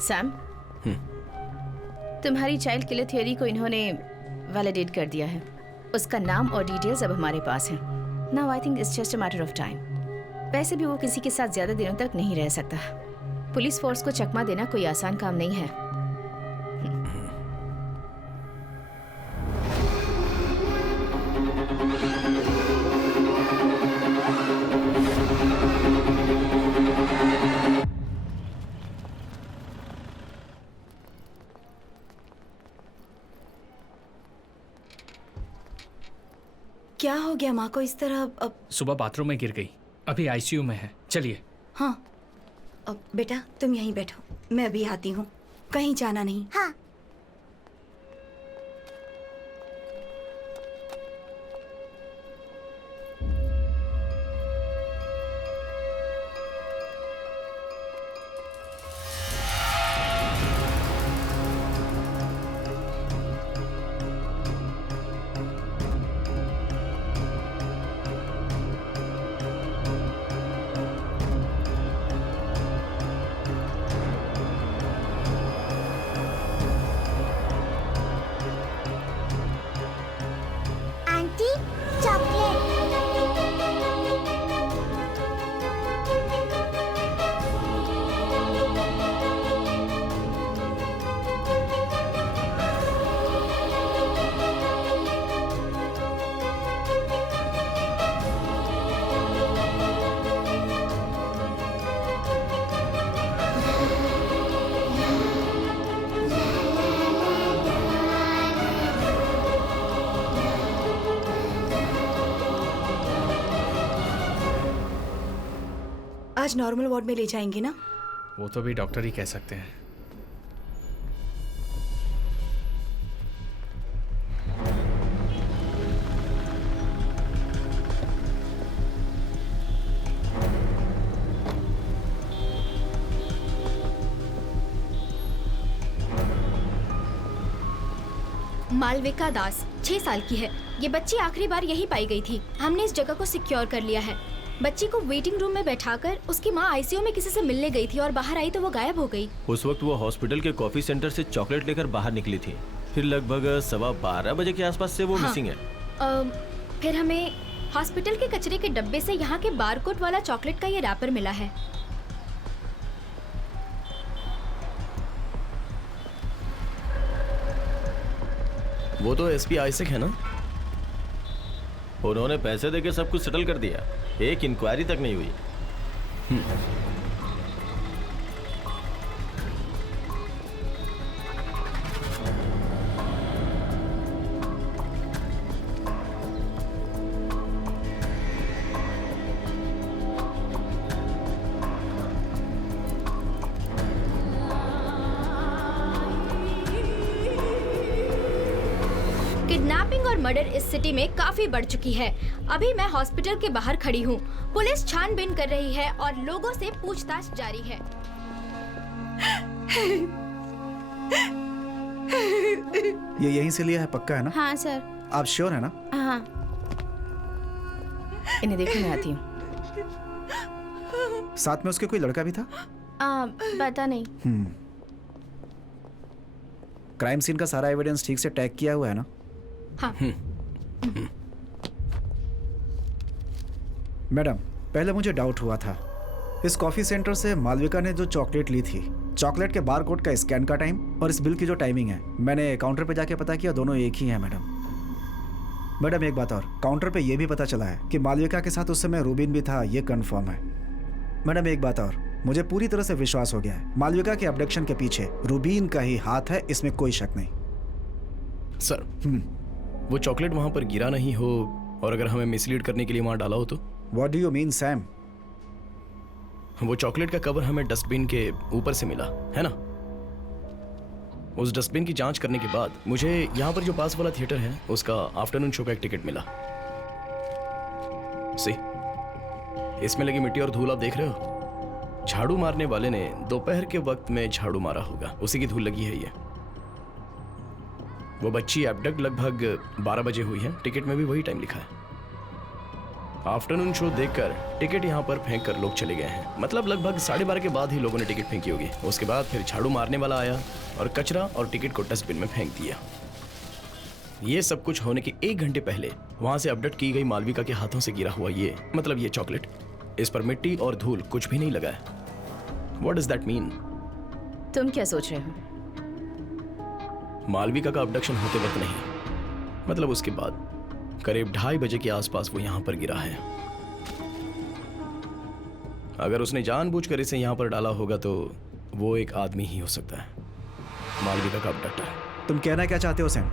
Sam, तुम्हारी child killer theory को इन्होंने वैलिडेट कर दिया है। उसका नाम और डिटेल्स अब हमारे पास हैं। Now I think it's just a matter of time. वैसे भी वो किसी के साथ ज्यादा दिनों तक नहीं रह सकता। पुलिस फोर्स को चकमा देना कोई आसान काम नहीं है। क्या हो गया माँ को इस तरह? अब सुबह बाथरूम में गिर गई, अभी आईसीयू में है। चलिए। हाँ, अब बेटा तुम यहीं बैठो, मैं अभी आती हूँ, कहीं जाना नहीं। हाँ। Aunty, chocolate. आज नॉर्मल वार्ड में ले जाएंगे ना? वो तो भी डॉक्टर ही कह सकते हैं। मालविका दास 6 साल की है। ये बच्ची आखिरी बार यही पाई गई थी। हमने इस जगह को सिक्योर कर लिया है। बच्ची को वेटिंग रूम में बैठाकर उसकी माँ आईसीयू में किसी से मिलने गई थी और बाहर आई तो वो गायब हो गई। उस वक्त वो हॉस्पिटल के कॉफी सेंटर से चॉकलेट लेकर बाहर निकली थी। फिर लगभग 12:15 बजे के आसपास से वो मिसिंग है। फिर हमें हॉस्पिटल के कचरे के डब्बे से यहाँ के बारकोड वाला चॉकलेट का ये रैपर मिला है। वो तो एसपी आइजैक है ना? उन्होंने पैसे देके सब कुछ सेटल कर दिया, एक इंक्वायरी तक नहीं हुई। किडनैपिंग और मर्डर इस सिटी में काफी बढ़ चुकी है। अभी मैं हॉस्पिटल के बाहर खड़ी हूँ। पुलिस छानबीन कर रही है और लोगों से पूछताछ जारी है। ये यहीं से लिया है, पक्का है ना? हाँ सर। आप श्योर है ना? हाँ। इन्हें देखो, मैं आती हूँ। साथ में उसके कोई लड़का भी था? पता नहीं। क्राइम सीन का सारा एविडेंस ठीक से टैग किया हुआ है ना? हाँ। मैडम, पहले मुझे डाउट हुआ था। इस कॉफी सेंटर से मालविका ने जो चॉकलेट ली थी, चॉकलेट के बारकोड का स्कैन का टाइम और इस बिल की जो टाइमिंग है, मैंने काउंटर पे जाके पता किया, दोनों एक ही हैं मैडम। एक बात और, काउंटर पे ये भी पता चला है कि मालविका के साथ उस समय रूबिन भी था, ये कंफर्म है। मैडम एक बात और, मुझे पूरी तरह से विश्वास हो गया है, मालविका के अबडक्शन के पीछे रूबिन का ही हाथ है, इसमें कोई शक नहीं। सर, वो चॉकलेट वहां पर गिरा नहीं हो और अगर हमें मिसलीड करने के लिए वहां डाला हो तो? What do you mean, Sam? वो चॉकलेट का कवर हमें डस्टबिन के ऊपर से मिला है ना। उस डस्टबिन की जांच करने के बाद मुझे यहाँ पर जो पास वाला थिएटर है उसका आफ्टरनून शो का एक टिकट मिला। सी, इसमें लगी मिट्टी और धूल आप देख रहे हो। झाड़ू मारने वाले ने दोपहर के वक्त में झाड़ू मारा होगा, उसी की धूल लगी है ये। वो बच्ची एब्डक्ट लगभग 12 बजे हुई है, टिकट में भी वही टाइम लिखा है। आफ्टरनून शो देखकर टिकट यहाँ पर फेंक कर लोग चले गए हैं। मतलब लगभग 12:30 के बाद ही लोगों ने टिकट फेंकी होगी। उसके बाद फिर झाड़ू मारने वाला आया और कचरा और टिकट को डस्टबिन में फेंक दिया। ये सब कुछ होने के 1 घंटे पहले वहां से अपडेट की गई मालविका के हाथों से गिरा हुआ ये मतलब ये चॉकलेट, इस पर मिट्टी और धूल कुछ भी नहीं लगा है। What does that mean? तुम क्या सोच रहे हो? मालविका का अबडक्शन होते वक्त नहीं, मतलब उसके बाद करीब 2:30 बजे के आसपास वो यहाँ पर गिरा है। अगर उसने जानबूझकर इसे यहाँ पर डाला होगा तो वो एक आदमी ही हो सकता है, मालविका का अबडक्टर। तुम कहना क्या चाहते हो सैम?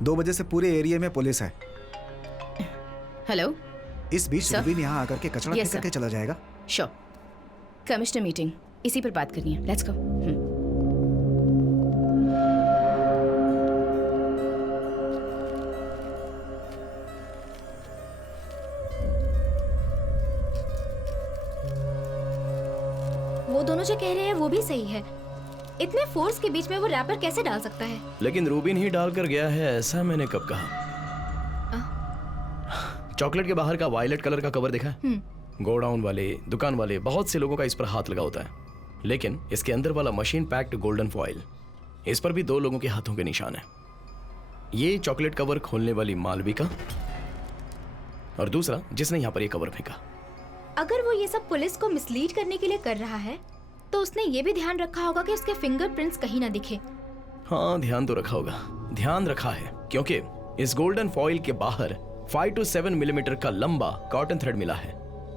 2 बजे से पूरे एरिया में पुलिस है। हेलो इस बीच Sir? रुबीन यहाँ आकर के कचरा Yes, फेंक करके sir. चला जाएगा। श्योर। कमिश्नर मीटिंग इसी पर बात करनी है। Let's go. वो दोनों जो कह रहे हैं वो भी सही है। इतने फोर्स के बीच में वो रैपर कैसे डाल सकता है? लेकिन रूबिन ही डालकर गया है ऐसा मैंने कब कहा? चॉकलेट के बाहर का वायलेट कलर का कवर देखा है? गोडाउन वाले, दुकान वाले, बहुत से लोगों का इस पर हाथ लगा होता है। लेकिन इसके अंदर वाला मशीन पैक्ड गोल्डन फॉइल, इस पर भी 2 लोगों के हाथों के निशान है। ये चॉकलेट कवर खोलने वाली मालविका और दूसरा जिसने यहाँ पर ये कवर फेंका। अगर वो ये सब पुलिस को मिसलीड करने के लिए कर रहा है तो उसने ये भी ध्यान रखा होगा कि उसके फिंगरप्रिंट्स कहीं ना दिखे। हाँ, ध्यान तो रखा होगा, ध्यान रखा है, क्योंकि इस गोल्डन फॉइल के बाहर 5 to 7 मिलीमीटर का लंबा कॉटन थ्रेड मिला है,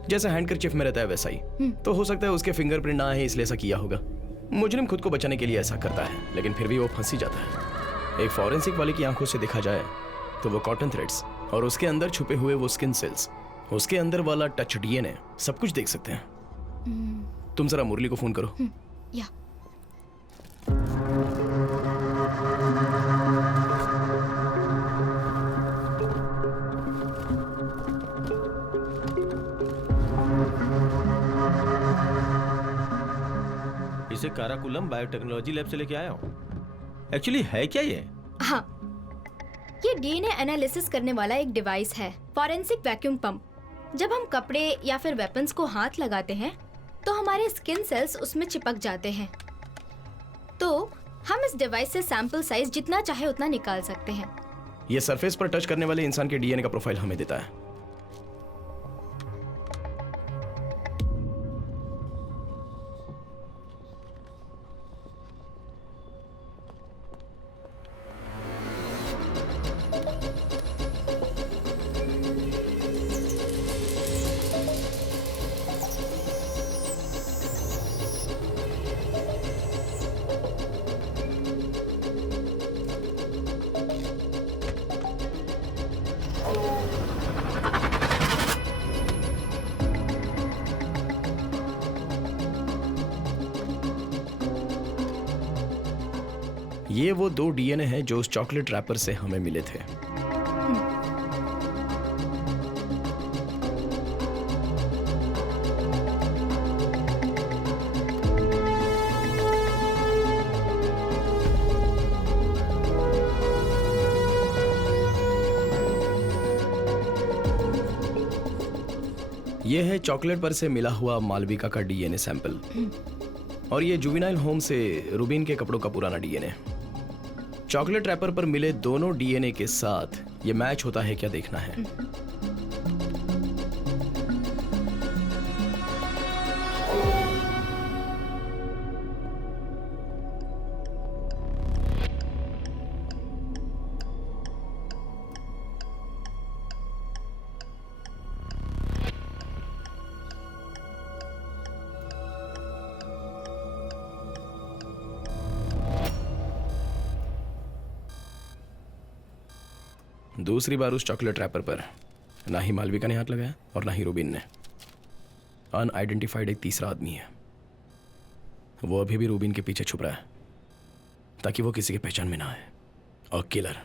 जैसा हैंडकरचिफ में रहता है वैसा ही। तो हो सकता है उसके फिंगरप्रिंट ना है इसलिए ऐसा किया होगा। मुजरिम खुद को बचाने के लिए ऐसा करता है, लेकिन फिर भी वो फंस ही जाता है। एक फॉरेंसिक वाले की आंखों से देखा जाए तो वो कॉटन थ्रेड्स और उसके अंदर छुपे हुए वो स्किन सेल्स, उसके अंदर वाला टच डीएनए सब कुछ देख सकते हैं। तुम जरा मुरली को फोन करो। या इसे काराकुलम बायोटेक्नोलॉजी लैब से लेके आया हूँ। एक्चुअली है क्या ये? हाँ, ये डीएनए एनालिसिस करने वाला एक डिवाइस है, फॉरेंसिक वैक्यूम पंप। जब हम कपड़े या फिर वेपन्स को हाथ लगाते हैं तो हमारे स्किन सेल्स उसमें चिपक जाते हैं। तो हम इस डिवाइस से सैंपल साइज जितना चाहे उतना निकाल सकते हैं। ये सरफेस पर टच करने वाले इंसान के डीएनए का प्रोफाइल हमें देता है। ये वो 2 डीएनए हैं जो उस चॉकलेट रैपर से हमें मिले थे। ये है चॉकलेट पर से मिला हुआ मालविका का डीएनए सैंपल और ये जुवेनाइल होम से रूबिन के कपड़ों का पुराना डीएनए। चॉकलेट रैपर पर मिले दोनों डीएनए के साथ ये मैच होता है क्या देखना है। दूसरी बार उस चॉकलेट रैपर पर ना ही मालविका ने हाथ लगाया और ना ही रूबिन ने। अनआइडेंटिफाइड एक तीसरा आदमी है, वो अभी भी रूबिन के पीछे छुप रहा है ताकि वो किसी के पहचान में ना आए। और किलर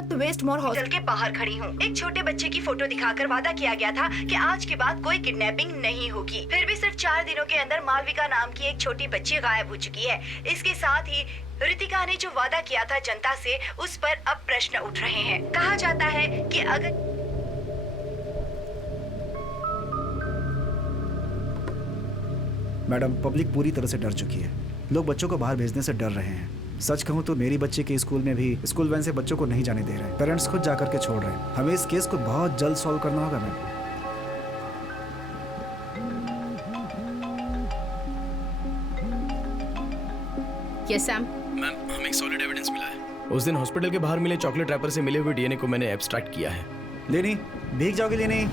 वक्त वेस्ट मोर हॉस्टल के बाहर खड़ी हूँ। एक छोटे बच्चे की फोटो दिखाकर वादा किया गया था कि आज के बाद कोई किडनैपिंग नहीं होगी। फिर भी सिर्फ 4 दिनों के अंदर मालविका नाम की एक छोटी बच्ची गायब हो चुकी है। इसके साथ ही रितिका ने जो वादा किया था जनता से, उस पर अब प्रश्न उठ रहे हैं। कहा जाता है कि अगर मैडम, पब्लिक पूरी तरह से डर चुकी है। लोग बच्चों को बाहर भेजने से डर रहे हैं। सच कहूँ तो मेरी बच्ची के स्कूल में भी स्कूल वैन से बच्चों को नहीं जाने दे रहे। पेरेंट्स खुद जाकर के छोड़ रहे हैं। हमें इस केस को बहुत जल्द सॉल्व करना होगा मैम। Yes Sam. मैम, हमें एक सॉलिड एविडेंस मिला है। उस दिन हॉस्पिटल के बाहर मिले चॉकलेट रैपर से मिले हुए डीएनए को मैंने एब्स्ट्रैक्ट किया है। लेनी, भीग जाओगे लेनी?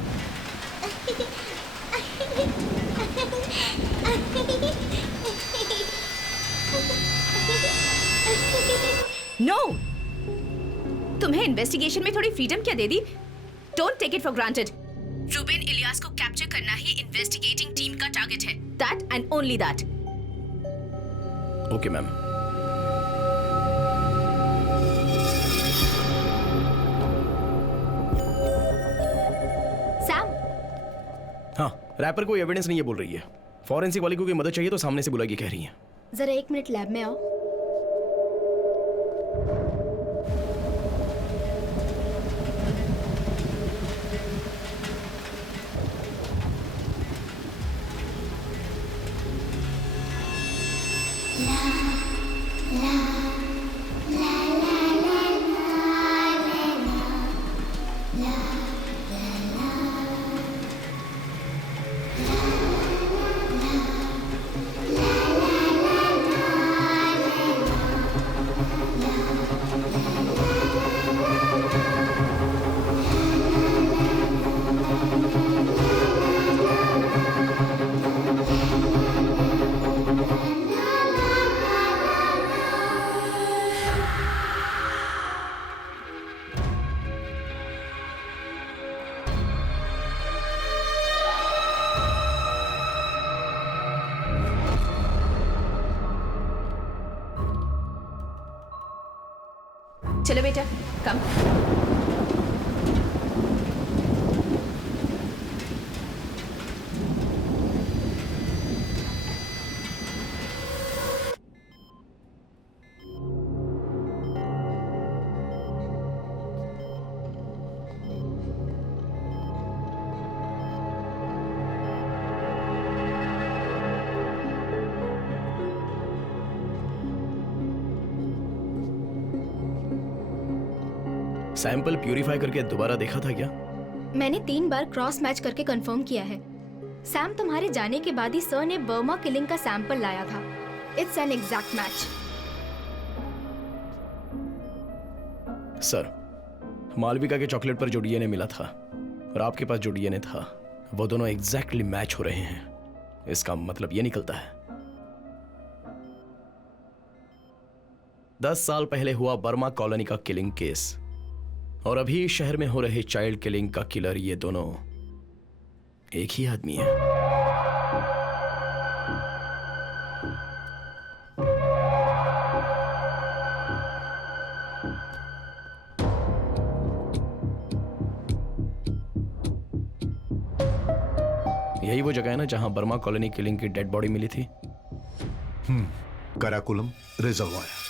नो, तुम्हें इन्वेस्टिगेशन में थोड़ी फ्रीडम क्या दे दी? Don't take it for granted. Ruben Ilyas को कैप्चर करना ही इन्वेस्टिगेटिंग टीम का टारगेट है। That and only that. Okay ma'am. Sam, हाँ, रैपर कोई एविडेंस नहीं है बोल रही है। फॉरेंसिक वाली को कोई मदद चाहिए तो सामने से बुलाएगी कह रही है। जरा 1 मिनट लैब में आओ। चलो बेटा, कम। सैंपल प्यूरिफाई करके दोबारा देखा था क्या? मैंने 3 बार क्रॉस मैच करके कंफर्म किया है। सैम, तुम्हारे जाने के बाद ही सर ने बर्मा किलिंग का सैंपल लाया था। It's an exact match. Sir, Malvika के चॉकलेट पर जो डीएनए मिला था और आपके पास जो डीएनए था, वो दोनों एग्जैक्टली मैच हो रहे हैं। इसका मतलब ये निकलता है 10 साल पहले हुआ बर्मा कॉलोनी का किलिंग केस और अभी शहर में हो रहे चाइल्ड किलिंग का किलर, ये दोनों एक ही आदमी है। यही वो जगह है ना जहां बर्मा कॉलोनी किलिंग की डेड बॉडी मिली थी? कराकुलम रिजर्वायर।